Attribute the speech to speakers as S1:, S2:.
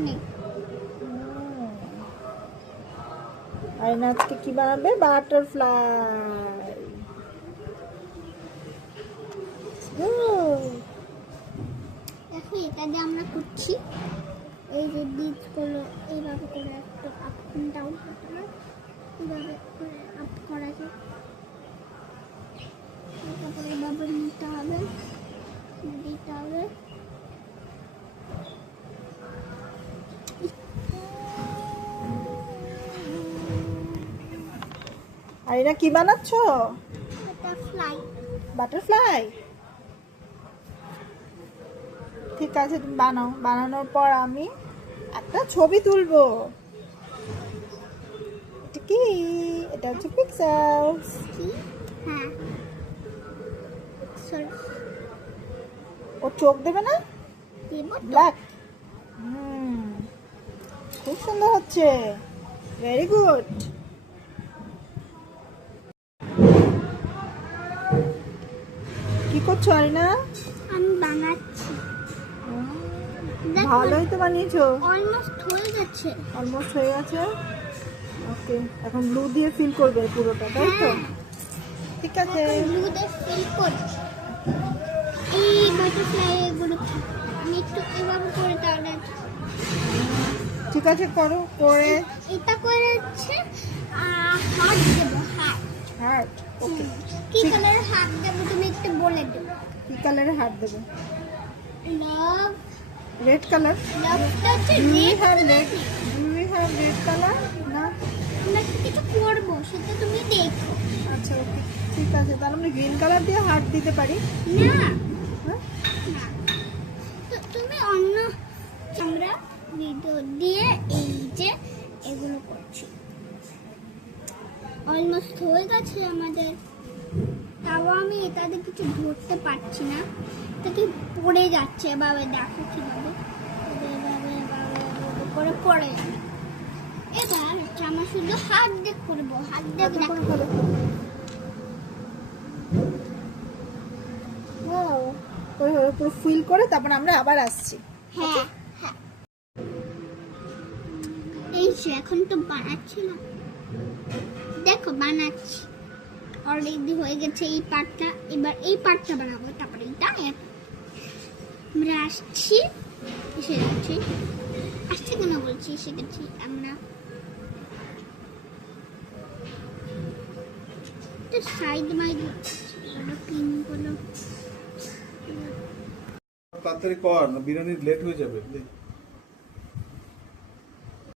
S1: চাটনি আর আজকে কি বানাবে? বাটারফ্লাই।
S2: দেখো এটা যে আমরা করছি। এই যে বীজগুলো এইভাবে করে একটু আপ ডাউন করতে না এইভাবে করে আপ করা যায়। তারপরে এইভাবে
S1: আর এরা কি বানাচ্ছ?
S2: এটা ফ্লাই
S1: বাটারফ্লাই ঠিক আছে তুমি বানাও। বানানোর পর আমি একটা ছবি তুলবো। এটা কি? এটা হচ্ছে পিক্সেলস
S2: কি? হ্যাঁ।
S1: ও চোখ দেবে না? ব্ল্যাক হুম। খুব সুন্দর হচ্ছে। ভেরি গুড কি করছ আরিনা?
S2: আমি বানাচ্ছি।
S1: ভালোই তো বানিয়েছো।
S2: অলমোস্ট হয়ে যাচ্ছে
S1: অলমোস্ট হয়ে গেছে? ওকে এখন ব্লু দিয়ে ফিল করবে পুরোটা তাই তো?
S2: হ্যাঁ।
S1: ঠিক আছে।
S2: ব্লু দিয়ে ফিল করছি। এই বাটারফ্লাই এগুলো আমি একটু এভাবে করে তাহলে
S1: ঠিক আছে করো করে।
S2: এটা করে কি কালারের হার্ট দেবে?
S1: Red colour do you have red. Do you have red colour না?
S2: আমরা কিছু করব সেটা তুমি দেখো।
S1: আচ্ছা ওকে ঠিক আছে তাহলে আমরা গ্রিন কালার দিয়ে হার্ট দিতে পারি।
S2: না।
S1: হ্যাঁ?
S2: তুমি অন্য আমরা ভিডিও দিয়ে এই যে এগুলো করছি। অলমোস্ট হয়ে গেছে আমাদের। তাও আমি এটাতে কিছু ধরতে পারছি না। তাকে পড়ে যাচ্ছে এভাবে দেখো কীভাবে। এভাবে এভাবে করে পড়ে যাবে। এবার হচ্ছে আমরা শুধু হাত দেখ করব। হাত
S1: ওইভাবে পুরো ফিল করে তারপর আমরা আবার আসছি।
S2: হ্যাঁ হ্যাঁ। এই যে এখন তো বানাচ্ছি না। দেখো বানাচ্ছি। অলরেডি হয়ে গেছে এই পার্টটা এবার এই পার্টটা বানাবো, তারপরে এইটা। আমরা আসছি। এসে যাচ্ছি। আসছি কেন বলছি? এসে গেছি আমরা সাইড
S3: তাড়াতাড়ি কর, বিরিয়ানি লেট হয়ে যাবে